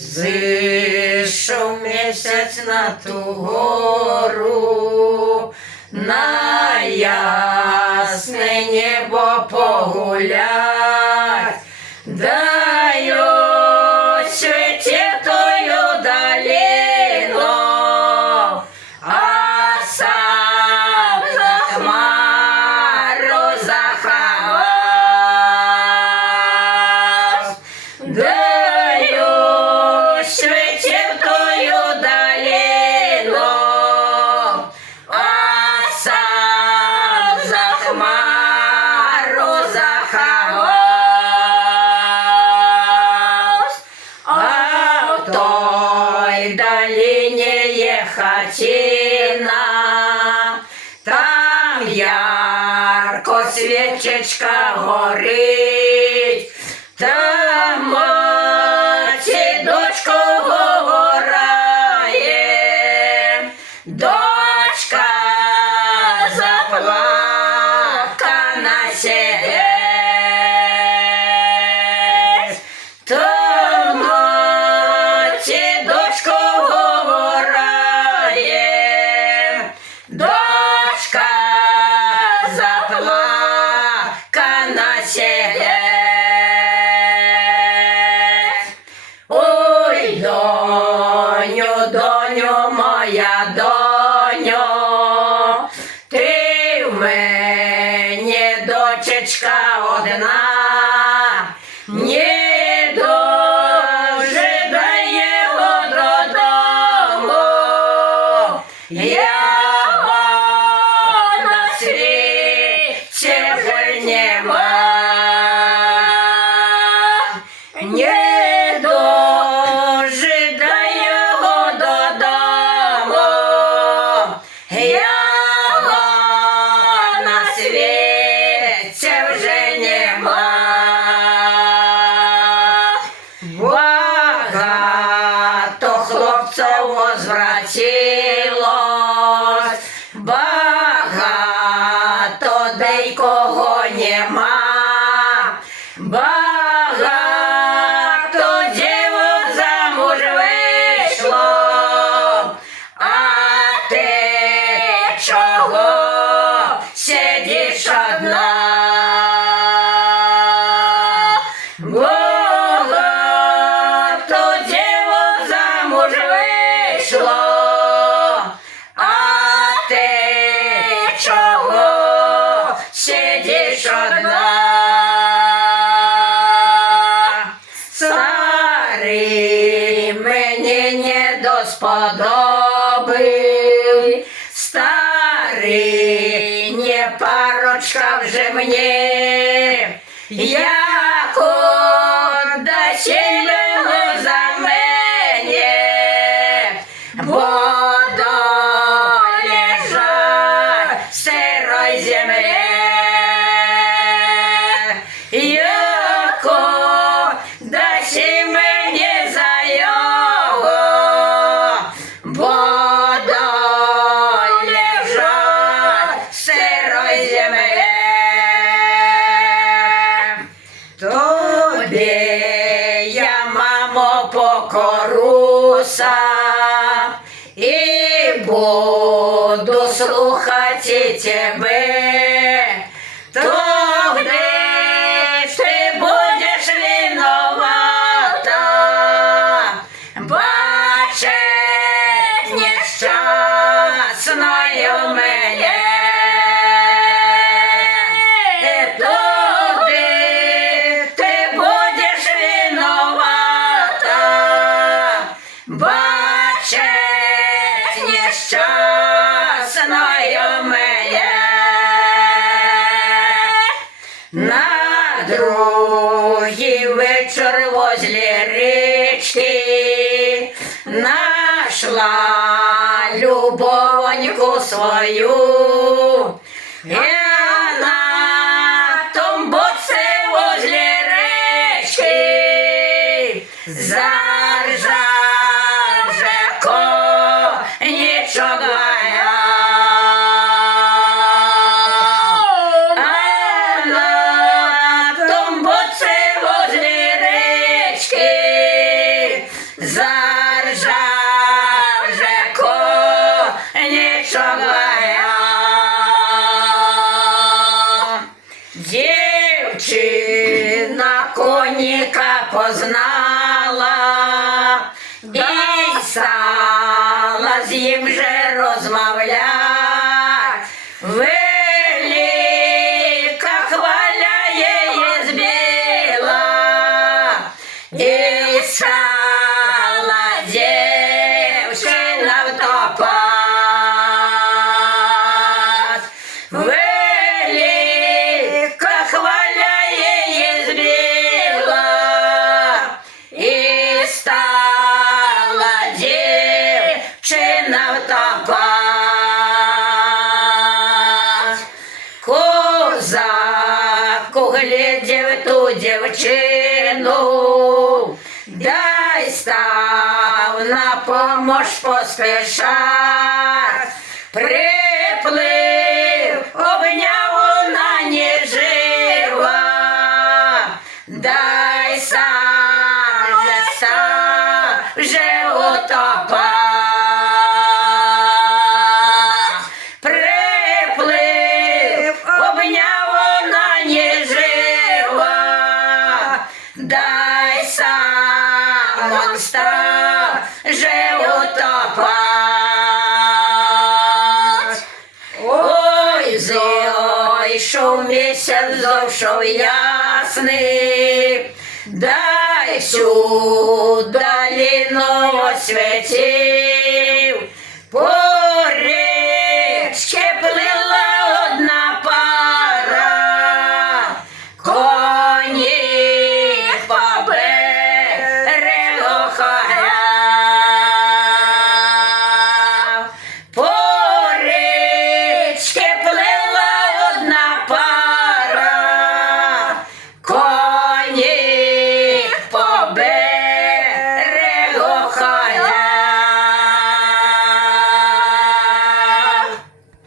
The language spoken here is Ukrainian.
Зійшов місяць на ту гору, на ясне небо погулять, дають світітою долину, а сам за хмару заховався. Дають світітою долину, а сам за хмару заховався. А в той долині є хатина, там ярко свічечка горить, там маті дочку говорає, дочка заплакана сидить. Там маті дочку говорає, дочка заплакана сидить. Ой, доню, доню, моя доню, ти в мене дочечка одна, не дожидає додому, його на світі вже нема. Не дожидає додому, його на світі вже нема. Багато хлопців возвратилось, багато деякого нема. Багато дівок замуж вийшло, а ти чого сидиш одна? Багато дівок замуж вийшло, а ти чого сидиш одна? Старий мені не до сподоби, старий не парочка вже мені, як отдаси його за мене, буду лежать в сирой землі. Даси мені за його, буду лежать в сирой землі. Тобі я, мамо, покоруся і буду слухати тебе. Тогди ти будеш виновата, бачить нещасною мене. Тогди ти будеш виновата, бачить нещасною мене. На другий вечір возле річки нашла любовоньку свою. Я на том боці возле річки заржав же конічок. На том боці возле річки знала, і стала з ним же розмовлять. Велика хваля її збила, і стала дівчина втопать. Велика хваля її збила, і стала дівчина втопать. Козак углядів ту дівчину, дай став на помощ поспішать. Приплив, обняв вона не жива, дай сам вже утопать. Приплив, обняв вона не жива, дай сам он став же утопать. Ой, зайшов місяць, зайшов ясний, дай всю долину освітить.